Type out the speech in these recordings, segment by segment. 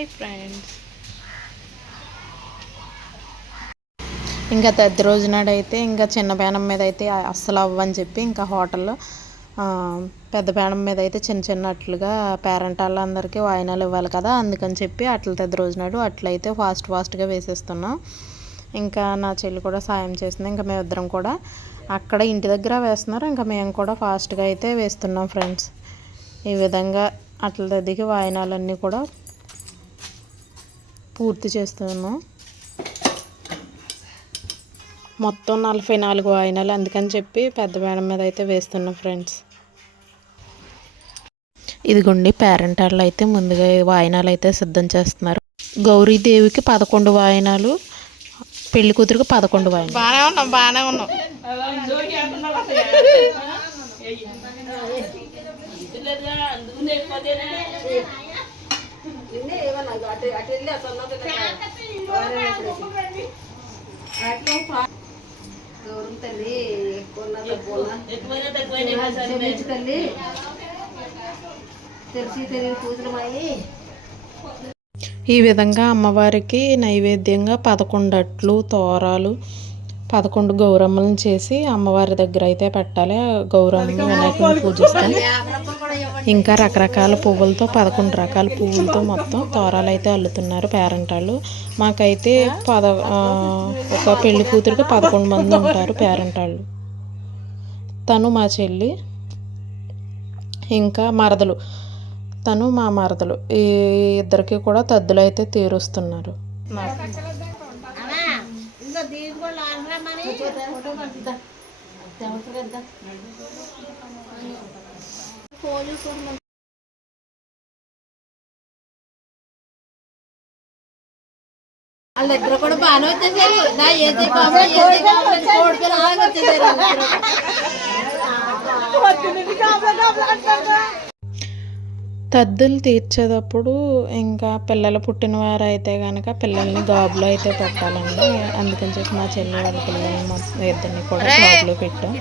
Hi friends, ఇంకా తద్ది రోజు నాడైతే ఇంకా చిన్న పేనం మీద అయితే అస్సలు అవ్వని చెప్పి ఇంకా హోటల్లో పెద్ద పేనం మీద అయితే చిన్న చిన్న అట్లుగా పేరెంట్ వాళ్ళందరికీ వాయినాలు ఇవ్వాలి కదా, అందుకని చెప్పి అట్ల తద్ది రోజు నాడు అట్లయితే ఫాస్ట్గా వేసేస్తున్నాం. ఇంకా నా చెల్లి కూడా సాయం చేస్తుంది. ఇంకా మేమిద్దరం కూడా అక్కడ ఇంటి దగ్గర వేస్తున్నారు, ఇంకా మేము కూడా ఫాస్ట్గా అయితే వేస్తున్నాం ఫ్రెండ్స్. ఈ విధంగా అట్ల తద్దికి వాయినాలన్నీ కూడా పూర్తి చేస్తున్నాం. మొత్తం 44 వాయినాలు, అందుకని చెప్పి పెద్ద పేనం మీద అయితే వేస్తున్నాం ఫ్రెండ్స్. ఇదిగోండి పేరెంట్ వాళ్ళు అయితే ముందుగా వాయినాలు అయితే సిద్ధం చేస్తున్నారు. గౌరీదేవికి 11 వాయినాలు, పెళ్లి కూతురికి 11 వాయినాలు. బాగానే ఉన్నాం. ఈ విధంగా అమ్మవారికి నైవేద్యంగా 11 అట్లు, తోరాలు, 11 గౌరమ్మలను చేసి అమ్మవారి దగ్గర అయితే పెట్టాలి. గౌరమ్మ వినాయకుడిని పూజిస్తాం. ఇంకా రకరకాల పువ్వులతో 11 రకాల పువ్వులతో మొత్తం తోరాలు అయితే అల్లుతున్నారు పేరెంట్ వాళ్ళు. మాకైతే ఒక పెళ్లి కూతురికి 11 మంది ఉంటారు పేరెంట్ వాళ్ళు. తను మా చెల్లి, ఇంకా మరదలు, తను మా మరదలు, ఈ ఇద్దరికి కూడా తద్దులు అయితే తీరుస్తున్నారు. వాళ్ళ దగ్గర కూడా బాగానే వచ్చేసారు. తద్దులు తీర్చేటప్పుడు ఇంకా పిల్లలు పుట్టిన వారు అయితే కనుక పిల్లల్ని గాబులో అయితే పెట్టాలండి. అందుకని చెప్పి మా చెల్లి వాళ్ళ పిల్లల్ని ఇద్దరిని కూడా గాబులో పెట్టాం.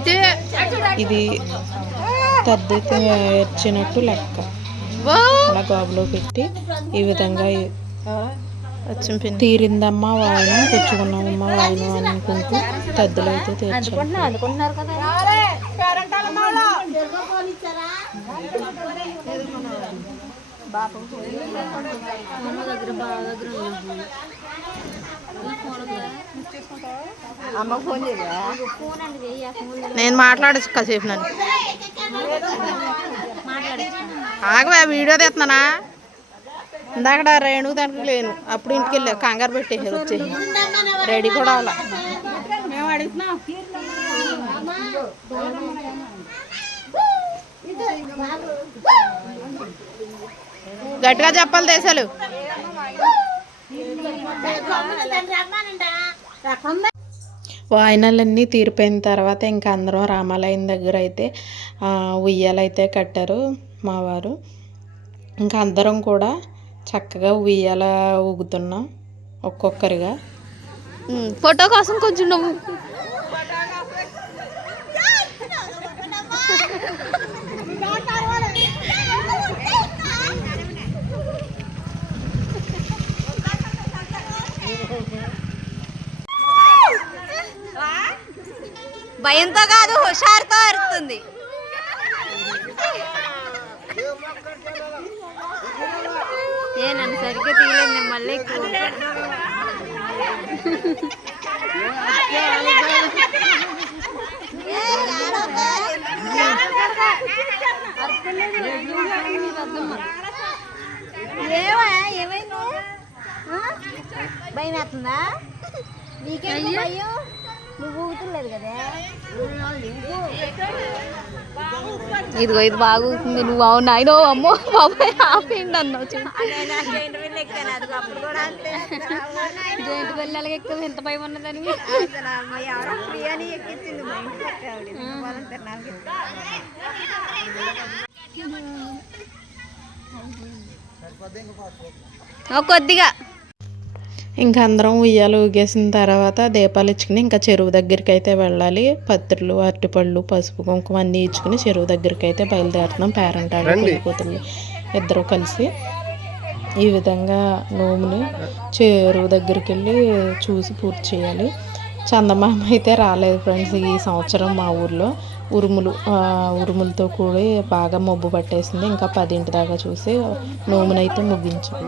ఇది తద్దు తీర్చినట్టు లెక్క. అలా గాబులో పెట్టి ఈ విధంగా తీరిందమ్మా వాయిన, పుచ్చుకున్నామమ్మ వాయిన అని అనుకుంటూ తద్దులు అయితే తీర్చాలి. నేను మాట్లాడచ్చు కాసేపు, నన్ను ఆగవా, వీడియో తీస్తున్నానా. ఇందాక రేణు దానికి లేను, అప్పుడు ఇంటికి వెళ్ళా, కంగారు పెట్టేసారు వచ్చి రెడీ కూడా అలా. గట్టిగా చెప్పాలి దేశాలు. వాయినాలన్నీ తీరిపోయిన తర్వాత ఇంకా అందరం రామాలయం దగ్గర అయితే ఉయ్యాలైతే కట్టారు మా వారు. ఇంకా అందరం కూడా చక్కగా ఉయ్యాల ఊగుతున్నాం ఒక్కొక్కరిగా. ఫోటో కోసం కొంచెం నువ్వు భయంతో కాదు, హుషారుతో అరుస్తుంది. నన్ను సరిగ్గా తీయలేదు, మళ్ళీ ఏమైనా భయం వేస్తుందా నీకే? భయం నువ్వు ఊగుతులేదు కదా. ఇదిగో ఇది బాగా ఊగుతుంది. నువ్వు అవును అయినో అమ్మో బాబాయ్ ఆపేయండి అన్నావు. జైంట్ వెళ్ళాలి ఎక్కువ ఎంత భయం ఉన్నదని కొద్దిగా. ఇంకా అందరం ఉయ్యాలు ఊగేసిన తర్వాత దీపాలు ఇచ్చుకుని ఇంకా చెరువు దగ్గరికి అయితే వెళ్ళాలి. పత్రులు, అరటిపళ్ళు, పసుపు, కుంకుమ అన్నీ ఇచ్చుకుని చెరువు దగ్గరికి అయితే బయలుదేరుతున్నాం పేరెంట్ వాళ్ళు, పెళ్లి కూతురు ఇద్దరు కలిసి. ఈ విధంగా నోముని చెరువు దగ్గరికి వెళ్ళి చూసి పూర్తి చేయాలి. చందమామ అయితే రాలేదు ఫ్రెండ్స్ ఈ సంవత్సరం మా ఊర్లో. ఉరుములతో కూడి బాగా మబ్బు పట్టేసింది. ఇంకా 10 దాకా చూసి నోమునైతే ముగించాం.